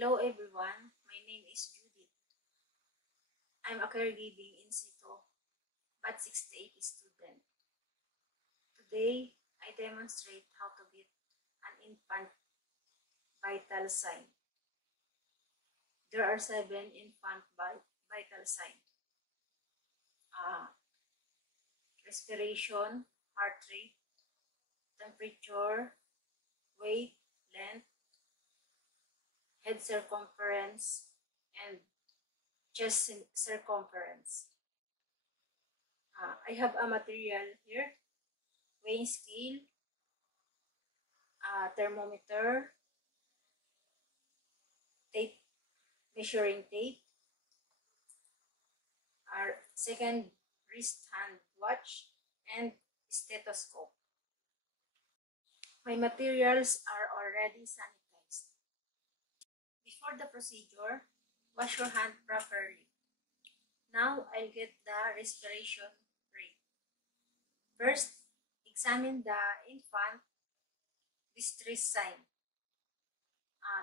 Hello everyone, my name is Judith. I'm a caregiving in situ but 68 student. Today, I demonstrate how to get an infant vital sign. There are 7 infant vital signs. Respiration, heart rate, temperature, weight, length, head circumference, and chest circumference. I have a material here, weighing scale, thermometer, tape, measuring tape, our second wrist hand watch, and stethoscope. My materials are already sanitized. Before the procedure, wash your hand properly. Now I'll get the respiration rate. First, examine the infant distress sign,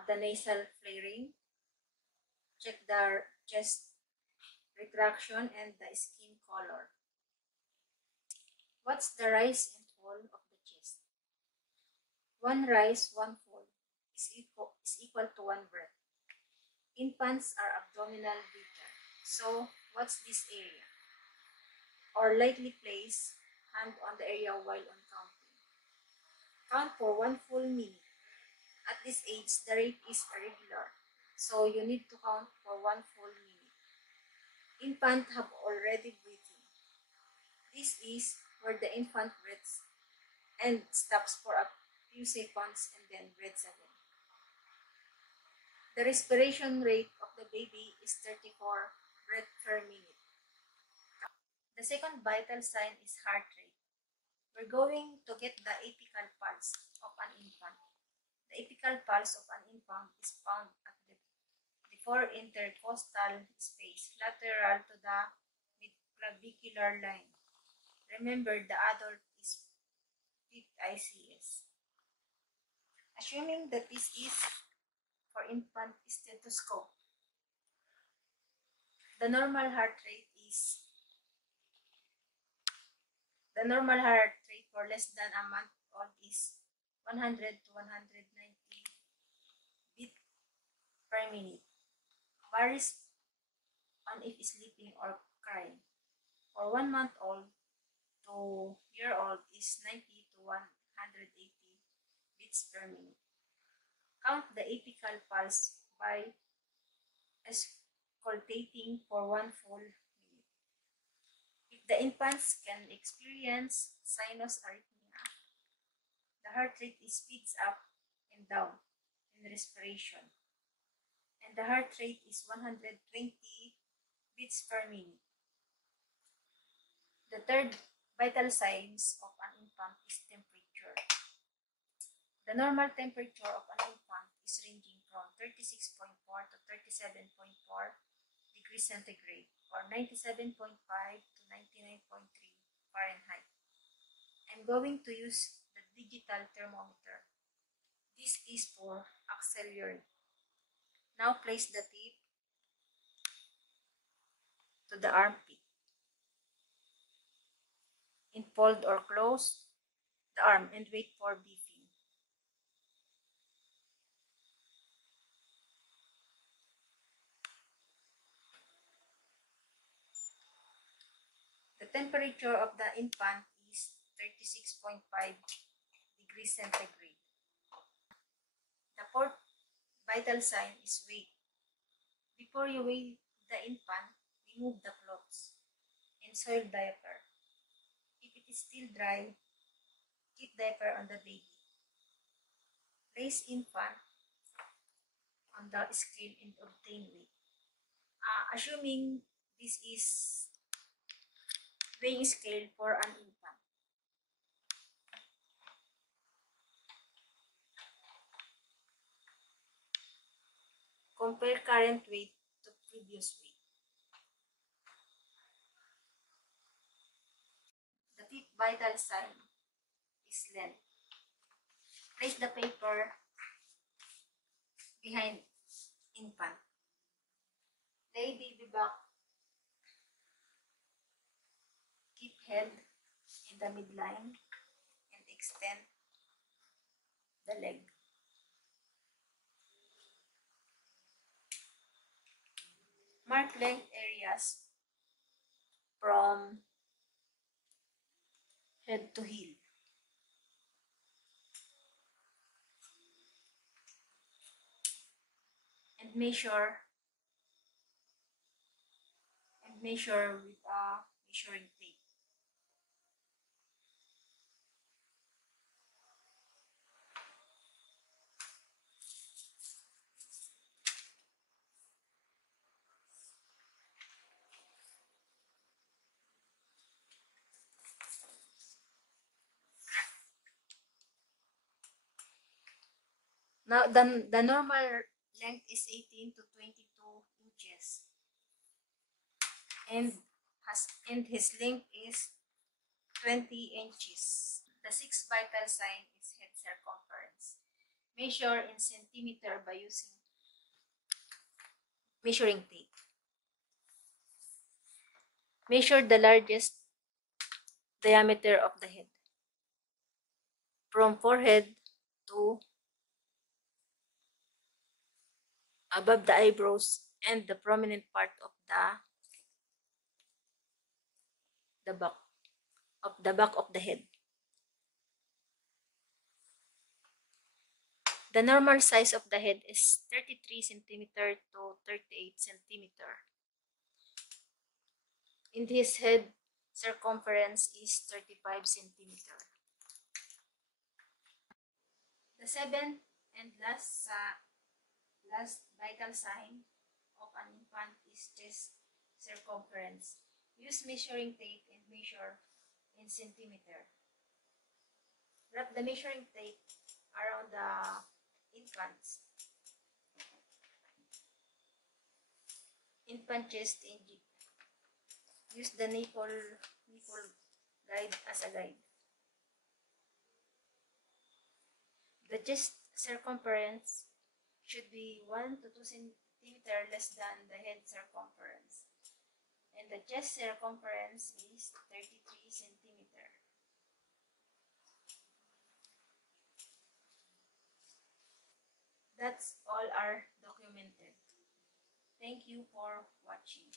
the nasal flaring, check the chest retraction and the skin color. What's the rise and fall of the chest? One rise, one fall is equal to one breath. Infants are abdominal breather. So, what's this area? Or lightly place hand on the area while on counting. Count for 1 full minute. At this age, the rate is irregular. So, you need to count for 1 full minute. Infant have already breathing. This is where the infant breathes and stops for a few seconds and then breathes again. The respiration rate of the baby is 34 breaths per minute. The second vital sign is heart rate. We're going to get the apical pulse of an infant. The apical pulse of an infant is found at the intercostal space, lateral to the midclavicular line. Remember, the adult is 5th ICS. Assuming that this is for infant stethoscope, the normal heart rate for less than a month old is 100 to 190 beats per minute. Varies on if sleeping or crying. For 1 month old to year old is 90 to 180 beats per minute. Count the apical pulse by auscultating for 1 full minute. If the infants can experience sinus arrhythmia, the heart rate speeds up and down in respiration, and the heart rate is 120 beats per minute. The third vital signs of an infant is temperature. The normal temperature of an infant is ranging from 36.4 to 37.4 degrees centigrade or 97.5 to 99.3 Fahrenheit. I'm going to use the digital thermometer. This is for auxiliary. Now place the tip to the armpit. Fold or close the arm and wait for beeping. The temperature of the infant is 36.5 degrees centigrade. The fourth vital sign is weight. Before you weigh the infant, remove the clothes and soiled diaper. If it is still dry, keep diaper on the baby. Place infant on the scale and obtain weight. Assuming this is weighing scale for an infant. Compare current weight to previous weight. The fifth vital sign is length. Place the paper behind the midline and extend the leg. Mark length areas from head to heel. And measure with a measuring tape. Now, the normal length is 18 to 22 inches. And his length is 20 inches. The sixth vital sign is head circumference. Measure in centimeter by using measuring tape. Measure the largest diameter of the head from forehead to above the eyebrows and the prominent part of the back of the head. The normal size of the head is 33 centimeter to 38 centimeter. And his head circumference is 35 centimeter. The seventh and last vital sign of an infant is chest circumference. Use measuring tape and measure in centimeter. Wrap the measuring tape around the infant chest and use the nipple guide as a guide. The chest circumference should be 1 to 2 centimeter less than the head circumference. And the chest circumference is 33 centimeter. That's all are documented. Thank you for watching.